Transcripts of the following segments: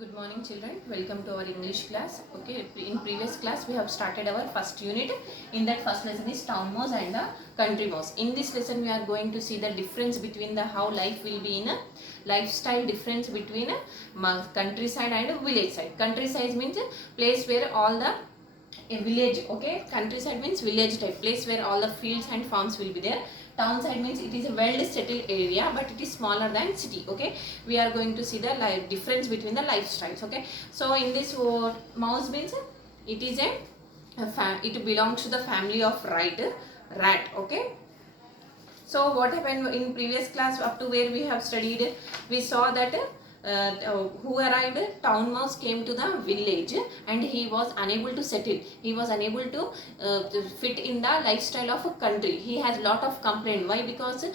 Good morning children, welcome to our English class. Okay, in previous class we have started our first unit. In that first lesson is town mouse and the country mouse. In this lesson we are going to see the difference between the how life will be in a lifestyle difference between a countryside and a village side. Countryside means a place where all the a village, okay, countryside means village type place where all the fields and farms will be there. Town side means it is a well settled area but it is smaller than city. Okay, we are going to see the difference between the lifestyles. Okay, so in this mouse means it is it belongs to the family of rat. Okay, so what happened in previous class up to where we have studied, we saw that who arrived, town mouse came to the village and he was unable to settle. He was unable to fit in the lifestyle of a country. He has lot of complaint. Why? Because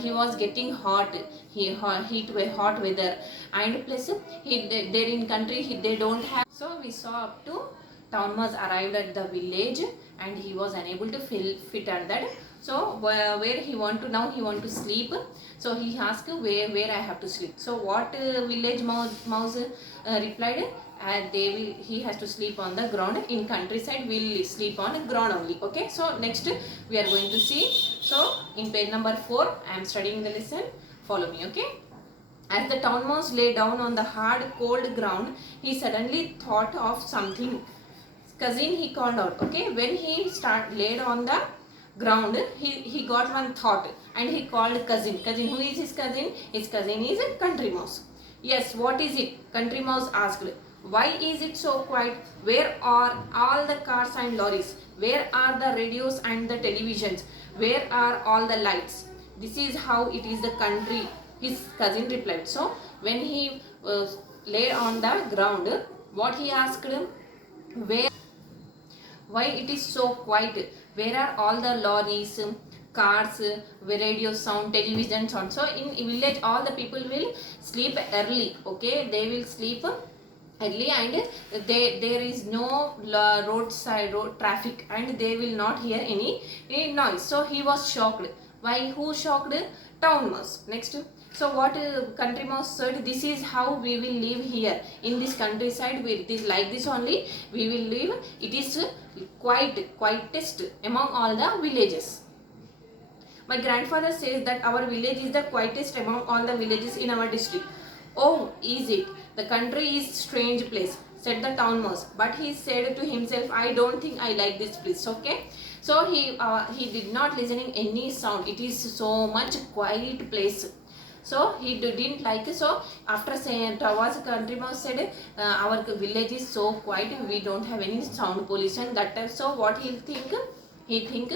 he was getting hot, hot weather, and plus there in country they don't have. So we saw up to town mouse arrived at the village and he was unable to fit at that. So where he want to, now he want to sleep. So he asked where I have to sleep. So what village mouse replied, he has to sleep on the ground. In countryside we'll sleep on the ground only. Okay, so next we are going to see. So in page number 4 I am studying the lesson. Follow me. Okay. As the town mouse lay down on the hard cold ground, he suddenly thought of something. Cousin, he called out. Okay, when he laid on the ground, he got one thought and he called cousin. Cousin, who is his cousin? His cousin is a country mouse. Yes, what is it? Country mouse asked. Why is it so quiet? Where are all the cars and lorries? Where are the radios and the televisions? Where are all the lights? This is how it is the country, his cousin replied. So when he lay on the ground, what he asked, where, why it is so quiet? Where are all the lorries, cars, radio sound, television sound? So in village all the people will sleep early. Okay, they will sleep early and there is no roadside road traffic and they will not hear any noise. So he was shocked. Why? Who shocked? Town mouse. Next. So what country mouse said, this is how we will live here in this countryside. It is like this only we will live. It is quietest among all the villages. My grandfather says that our village is the quietest among all the villages in our district. Oh, is it? The country is strange place, said the town mouse. But he said to himself, I don't think I like this place. Okay. So he did not listening any sound. It is so much quiet place. So he didn't like it. So after saying, Tawas country mouse said, our village is so quiet, we don't have any sound pollution that time. So what he think?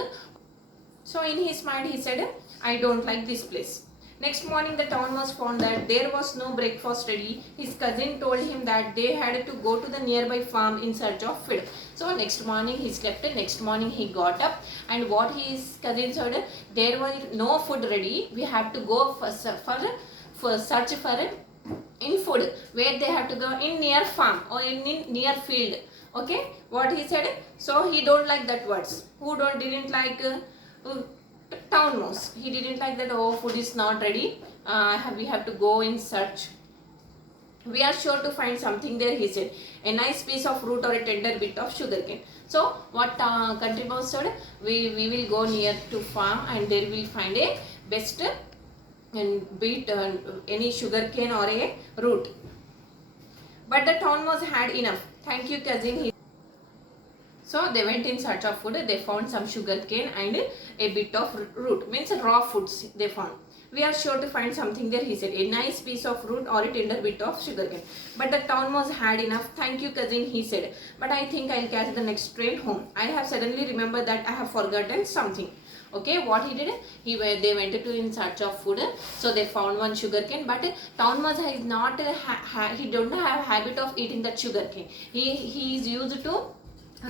So in his mind he said, I don't like this place. Next morning the town mouse found that there was no breakfast ready. His cousin told him that they had to go to the nearby farm in search of food. So next morning he slept. Next morning he got up and what his cousin said, there was no food ready. We have to go for search for it in food. Where they have to go? In near farm or in near field. Okay, what he said. So he don't like that words. Who didn't like town mouse? He didn't like that. Oh, food is not ready. We have to go in search. We are sure to find something there, he said. A nice piece of fruit or a tender bit of sugarcane. So what country mouse said? We will go near to farm and there will find a best and bit any sugarcane or a root. But the town mouse had enough. Thank you, cousin. So they went in search of food. They found some sugar cane and a bit of root, means raw foods they found. We are sure to find something there, he said. A nice piece of root or a tender bit of sugar cane. But the town mouse had enough. Thank you, cousin, he said. But I think I'll catch the next train home. I have suddenly remembered that I have forgotten something. Okay, what he did? They went to in search of food. So they found one sugar cane. But town mouse is not he don't have habit of eating that sugar cane. He is used to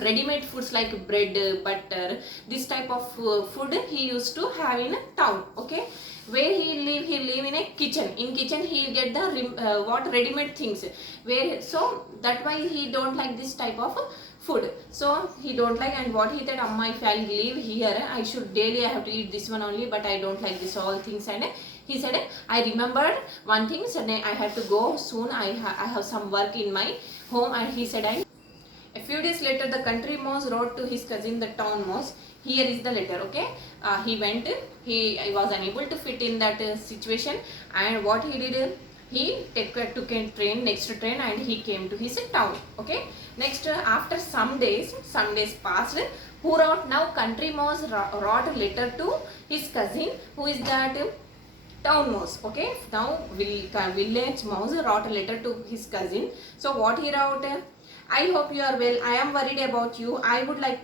ready-made foods like bread, butter, this type of food he used to have in town. Okay, where he live in a kitchen. In kitchen he get the what ready-made things. Where, so that why he don't like this type of food. So he don't like, and what he said, Amma, if I live here, I should daily I have to eat this one only, but I don't like this all things, and He said, I remembered one thing, so I had to go soon. I have some work in my home. And he said, and a few days later, the country mouse wrote to his cousin, the town mouse. Here is the letter, okay? He went, he was unable to fit in that situation, and what he did, he took a train, next train, and he came to his town, okay? Next, after some days passed, who wrote, now country mouse wrote a letter to his cousin, who is that town mouse, okay? Now village mouse wrote a letter to his cousin. So what he wrote, I hope you are well. I am worried about you. I would like